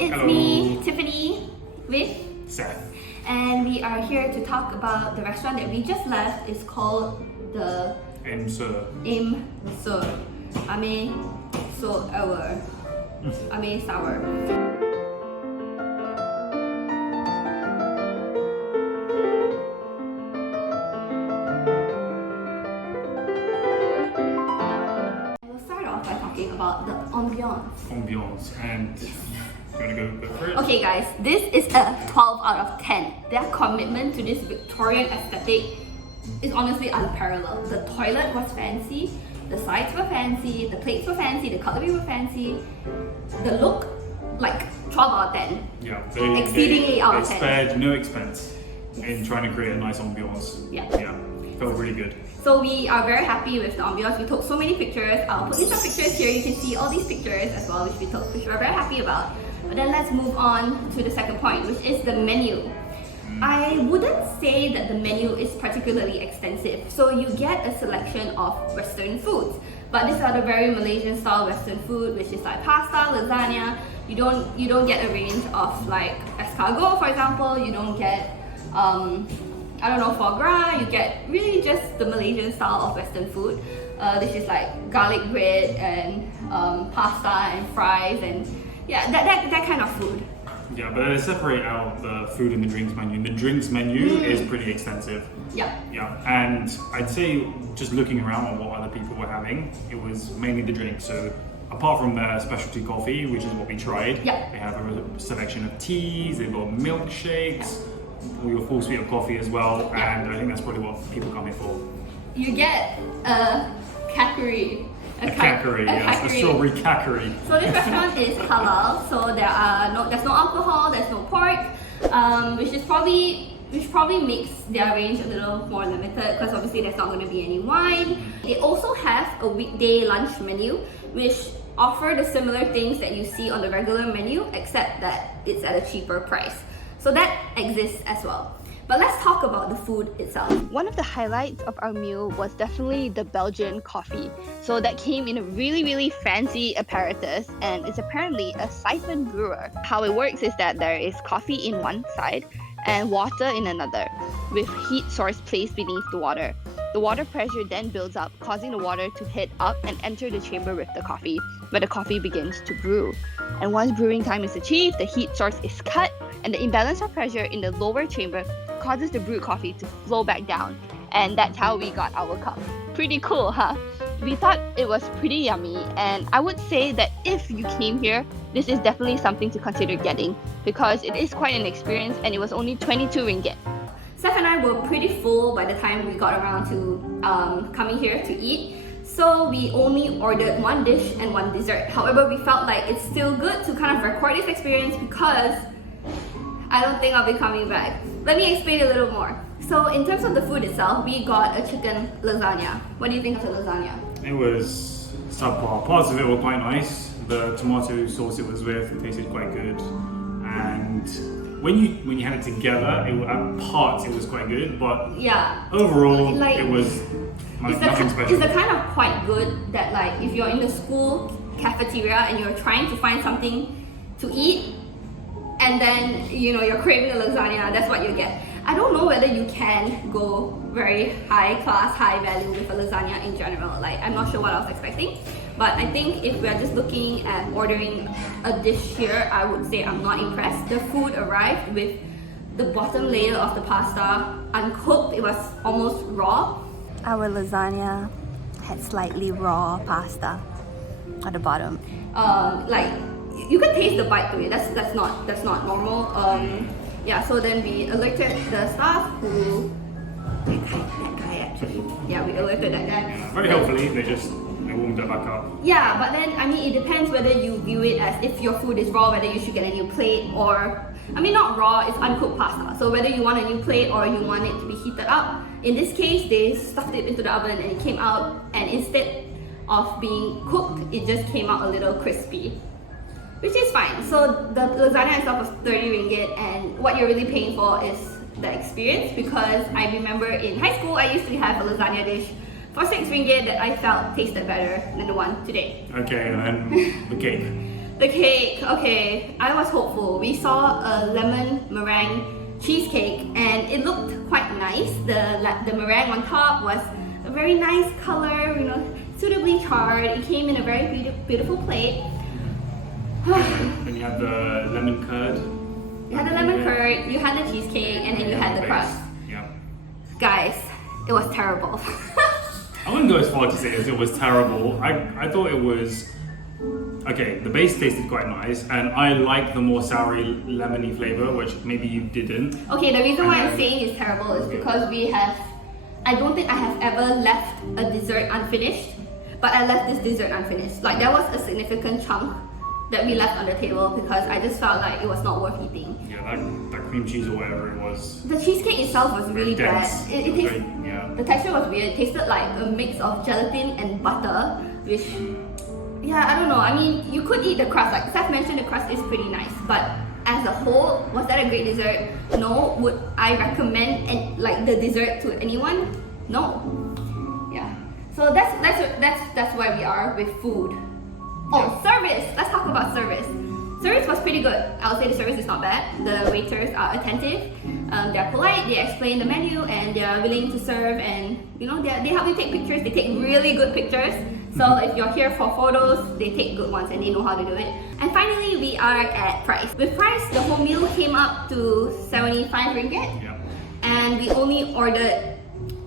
it's Hello. me, Tiffany, with Seth. and we are here to talk about the restaurant that we just left. It's called the Ame Soeur. Ame Soeur. Ame Soeur. Ame Soeur. About the ambiance. And you want to go for it? Okay guys, this is a 12 out of 10. Their commitment to this Victorian aesthetic is honestly unparalleled. The toilet was fancy, the sides were fancy, the plates were fancy, the cutlery were fancy. The look, like 12 out of 10. Yeah, exceedingly out of 10. They spared no expense in trying to create a nice ambiance. Yeah. Felt really good. So we are very happy with the ambiance. We took so many pictures. I'll put in some pictures here. You can see all these pictures as well, which we're very happy about. But then let's move on to the second point, which is the menu. I wouldn't say that the menu is particularly extensive. So you get a selection of Western foods, but these are the very Malaysian style Western food, which is like pasta, lasagna. You don't get a range of like escargot, for example. You don't get I don't know, foie gras. You get really just the Malaysian style of Western food. This is like garlic bread and pasta and fries and yeah, that kind of food. Yeah, but they separate out the food and the drinks menu. The drinks menu is pretty extensive. Yeah. Yeah, and I'd say just looking around at what other people were having, it was mainly the drinks. So apart from their specialty coffee, which is what we tried, they have a selection of teas, they've got milkshakes, your full suite of coffee as well, and I think that's probably what people come here for. You get a kakuri. A strawberry kakuri. So this restaurant is halal, so there's no alcohol, there's no pork, which probably makes their range a little more limited because obviously there's not going to be any wine. They also have a weekday lunch menu, which offer the similar things that you see on the regular menu, except that it's at a cheaper price. So that exists as well. But let's talk about the food itself. One of the highlights of our meal was definitely the Belgian coffee. So that came in a really fancy apparatus, and it's apparently a siphon brewer. How it works is that there is coffee in one side and water in another, with heat source placed beneath the water. The water pressure then builds up, causing the water to heat up and enter the chamber with the coffee, where the coffee begins to brew. And once brewing time is achieved, the heat source is cut, and the imbalance of pressure in the lower chamber causes the brewed coffee to flow back down. And that's how we got our cup. Pretty cool, huh? We thought it was pretty yummy, and I would say that if you came here, this is definitely something to consider getting, because it is quite an experience and it was only 22 ringgit. Seth and I were pretty full by the time we got around to coming here to eat. So we only ordered one dish and one dessert. However, we felt like it's still good to kind of record this experience because I don't think I'll be coming back. Let me explain a little more. So in terms of the food itself, we got a chicken lasagna. What do you think of the lasagna? It was subpar. Parts of it were quite nice. The tomato sauce it was with tasted quite good. And when you had it together, at parts it was quite good, but overall like, it was nothing special. It's the kind of quite good that like if you're in the school cafeteria and you're trying to find something to eat, and then you're craving a lasagna, that's what you get. I don't know whether you can go very high class, high value with a lasagna in general. Like I'm not sure what I was expecting, but I think if we're just looking at ordering a dish here, I would say I'm not impressed. The food arrived with the bottom layer of the pasta uncooked. It was almost raw. Our lasagna had slightly raw pasta at the bottom. Like you can taste the bite to it. That's not normal. So then we alerted the staff who that guy actually. Yeah, we alerted that guy. Yeah, very helpfully, they warmed it back up. Yeah, but then I mean it depends whether you view it as if your food is raw, whether you should get a new plate, or I mean not raw, it's uncooked pasta. So whether you want a new plate or you want it to be heated up. In this case, they stuffed it into the oven and it came out, and instead of being cooked, it just came out a little crispy, which is fine. So the lasagna itself was 30 ringgit, and what you're really paying for is the experience, because I remember in high school I used to have a lasagna dish for 6 ringgit that I felt tasted better than the one today. Okay, and then the cake. The cake, okay, I was hopeful. We saw a lemon meringue cheesecake and it looked quite nice. The meringue on top was a very nice color, you know, suitably charred. It came in a very beautiful plate. And you had the lemon curd. You had the lemon curd, you had the cheesecake, and then you had the crust. Yeah. Guys, it was terrible. I wouldn't go as far to say as it was terrible. I thought it was okay. The base tasted quite nice, and I like the more soury, lemony flavor, which maybe you didn't. Okay, the reason why I'm saying it's terrible is because I don't think I have ever left a dessert unfinished, but I left this dessert unfinished. Like there was a significant chunk that we left on the table because I just felt like it was not worth eating. Yeah, that cream cheese or whatever it was. The cheesecake itself was really bad. The texture was weird. It tasted like a mix of gelatin and butter, which, yeah, I don't know. I mean, you could eat the crust. Like Seth mentioned, the crust is pretty nice, but as a whole, was that a great dessert? No. Would I recommend like the dessert to anyone? No. Yeah. So that's where we are with food. Oh, service! Let's talk about service. Service was pretty good. I would say the service is not bad. The waiters are attentive, they're polite, they explain the menu, and they're willing to serve, and you know, they help you take pictures. They take really good pictures. So if you're here for photos, they take good ones and they know how to do it. And finally, we are at price. With price, the whole meal came up to 75 ringgit. Yeah. And we only ordered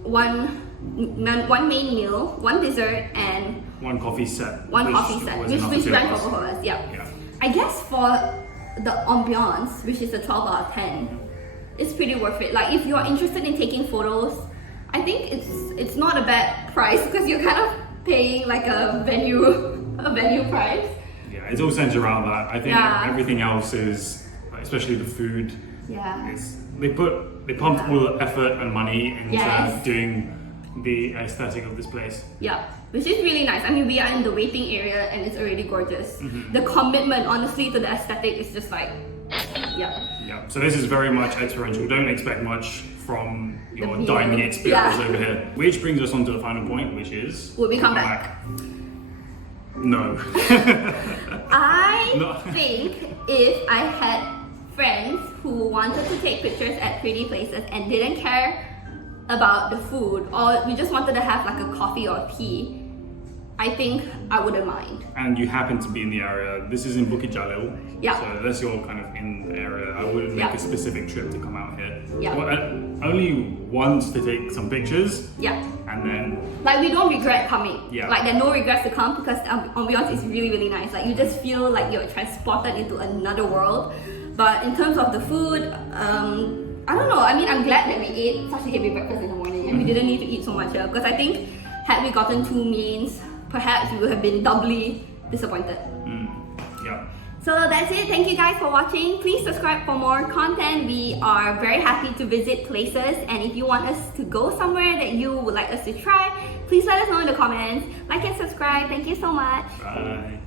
one main meal, one dessert, and one coffee set. Which went for both of us. Yeah. I guess for the ambiance, which is a 12 out of 10, it's pretty worth it. Like if you're interested in taking photos, I think it's not a bad price because you're kind of paying like a venue price. Yeah, it's all centered around that. I think everything else is, especially the food. Yeah. They pumped all the effort and money into doing the aesthetic of this place. Yeah, which is really nice. I mean, we are in the waiting area and it's already gorgeous. The commitment, honestly, to the aesthetic is just like, yeah. So this is very much experiential. Don't expect much from your dining experience over here. Which brings us on to the final point, which is... Will we come back? No. I think if I had friends who wanted to take pictures at pretty places and didn't care about the food, or we just wanted to have like a coffee or tea, I think I wouldn't mind. And you happen to be in the area. This is in Bukit Jalil. Yeah. So unless you're kind of in the area, I wouldn't make a specific trip to come out here. Yeah. Well, only once to take some pictures. Yeah. And then... like we don't regret coming. Yeah. Like there are no regrets to come because the ambiance is really, really nice. Like you just feel like you're transported into another world. But in terms of the food, I don't know. I mean, I'm glad that we ate such a heavy breakfast in the morning and we didn't need to eat so much here because I think had we gotten 2 mains, perhaps we would have been doubly disappointed. Yeah. So that's it. Thank you guys for watching. Please subscribe for more content. We are very happy to visit places, and if you want us to go somewhere that you would like us to try, please let us know in the comments. Like and subscribe. Thank you so much. Bye.